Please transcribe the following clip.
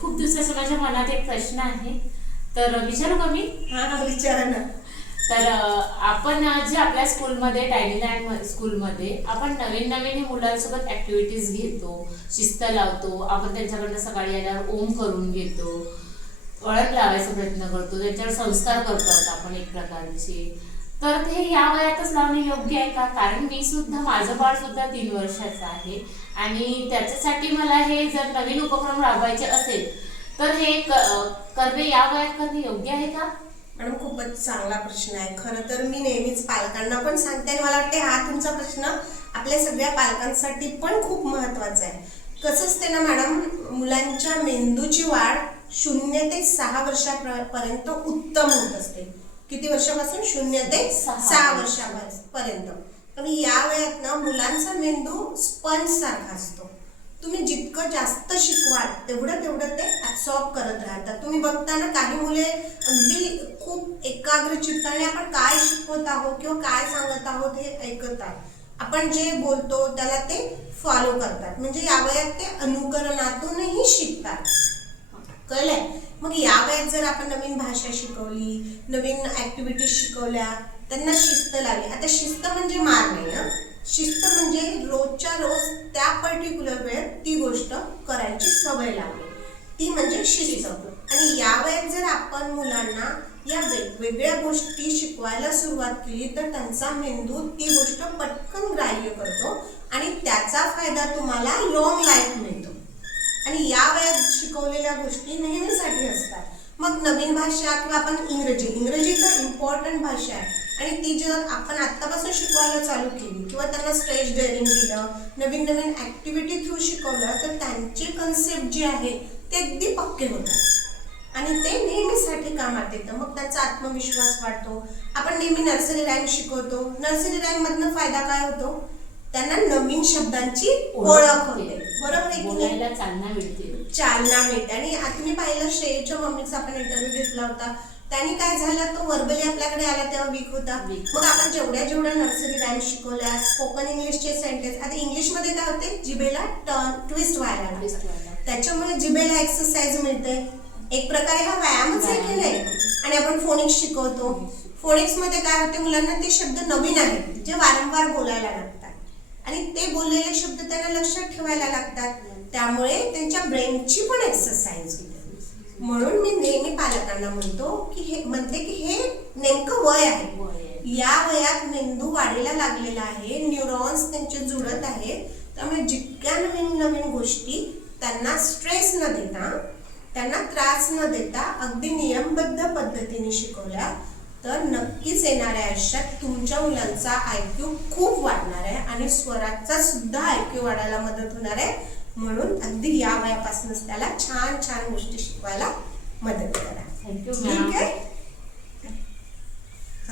खूप दिवसाचा माझ्या मनात एक प्रश्न आहे. तर विचारू का मी? हा विचारा ना. तर आपण जे आपल्या स्कूलमध्ये टायनीलँड स्कूलमध्ये आपण नवीन नवीन मुलांसोबत ऍक्टिव्हिटीज घेतो. शिस्त लावतो. आपण त्यांच्याकडनं सकाळी आल्यावर ओम करून घेतो. वळण लावायचा प्रयत्न करतो. त्यांच्यावर संस्कार करतो आपण एक प्रकारचे. तर ते या वयातच लावणे योग्य आहे का? कारण मी सुद्धा माझं बाळ सुद्धा तीन वर्षाचं आहे. आणि त्याच्यासाठी मला हे जर नवीन उपक्रम राबवायचे असेल तर हे करणे या वयात करणे योग्य आहे का? मॅडम खूपच चांगला प्रश्न आहे. खरं तर मी नेहमीच पालकांना पण सांगते आणि मला वाटते हा तुमचा प्रश्न आपल्या सगळ्या पालकांसाठी पण खूप महत्त्वाचा आहे. कसं असते ना मॅडम मुलांच्या मेंदूची वाढ शून्य ते सहा वर्षापर्यंत उत्तम होत असते. किती वर्षापासून? शून्य ते सहा. वर्षापर्यंत. आणि या वयात ना मुलांचा मेंदू स्पंज सारखा असतो. तुम्ही जितकं जास्त शिकवाल तेवढं तेवढं ते ऍब्सॉर्ब करत राहतात. तुम्ही बघता ना काही मुले अगदी खूप एकाग्र चित्ताने आपण काय शिकवत आहोत किंवा काय सांगत आहोत हे ऐकतात आपण जे बोलतो त्याला ते फॉलो करतात. म्हणजे या वयात ते अनुकरणातूनही शिकतात. कळलंय? मग या वयात जर आपण नवीन भाषा शिकवली नवीन ऍक्टिव्हिटीज शिकवल्या त्यांना शिस्त लावली. आता शिस्त म्हणजे मार नाही ना शिस्त म्हणजे रोजच्या रोज त्या पर्टिक्युलर वेळेत ती गोष्ट करायची सवय लावली ती म्हणजे शिस्त. आणि या वयात जर आपण मुलांना या वेगवेगळ्या गोष्टी शिकवायला सुरुवात केली तर त्यांचा मेंदू ती गोष्ट पटकन ग्राह्य करतो आणि त्याचा फायदा तुम्हाला लॉंग लाईफ मिळतो आणि या वयात शिकवलेल्या गोष्टी नेहमीसाठी असतात. मग नवीन भाषा किंवा आपण इंग्रजी इंग्रजी तर इम्पॉर्टंट भाषा आहे. आणि ती जर आपण आत्तापासून शिकवायला चालू केली किंवा त्यांना स्टेज डेअरिंग दिलं नवीन नवीन ऍक्टिव्हिटी थ्रू शिकवलं तर त्यांचे कन्सेप्ट जे आहे ते अगदी पक्के होतात. आणि ते नेहमीसाठी कामात येतं. मग त्यांचा आत्मविश्वास वाढतो. आपण नेहमी नर्सरी रँक शिकवतो. नर्सरी रँकमधनं फायदा काय होतो? त्यांना नवीन शब्दांची ओळख होते. बरोबर आहे की नाही बोलायला चालना मिळते. चालना मिळते. आणि आता तुम्ही पाहिलं श्रेयच्या मम्मीचा आपण इंटरव्ह्यू घेतला होता. त्यांनी काय झालं? तो वर्बली आपल्याकडे आला तेव्हा वीक होता. Weak. मग आपण जेवढ्या जेवढ्या नर्सरी रॅम शिकवल्या स्पोकन इंग्लिशचे सेंटेन्स आता इंग्लिशमध्ये काय होते? जिबेला टर्न ट्विस्ट व्हायला लागतं. Twist व्हायला. त्याच्यामुळे जिबेला एक्सरसाइज मिळते एक प्रकारे हा व्यायामच आहे की नाही? आणि आपण फोनिक्स शिकवतो. फोनिक्समध्ये काय होते मुलांना? ते शब्द नवीन आहेत जे वारंवार बोलायला लागतात. आणि ते बोललेले शब्द त्यांना लक्षात ठेवायला लागतात. त्यामुळे त्यांच्या ब्रेनची पण एक्सरसाइज होते. म्हणून मी नेहमी पालकांना म्हणतो की हे म्हणते की हे नेमकं वय आहे. या वयात मेंदू वाढीला लागलेला आहे न्यूरॉन्स त्यांचे जुळत आहेत. त्यामुळे जितक्या नवीन नवीन गोष्टी त्यांना स्ट्रेस न देता त्यांना त्रास न देता अगदी नियमबद्ध पद्धतीने शिकवल्या तर नक्कीच येणाऱ्या आयुष्यात तुमच्या मुलांचा आयक्यू खूप आणि स्वराचा सुद्धा आयक्यू वाढायला मदत होणार आहे. म्हणून अगदी या वयापासूनच त्याला छान छान गोष्टी शिकवायला मदत करा. थँक्यू ठीक आहे?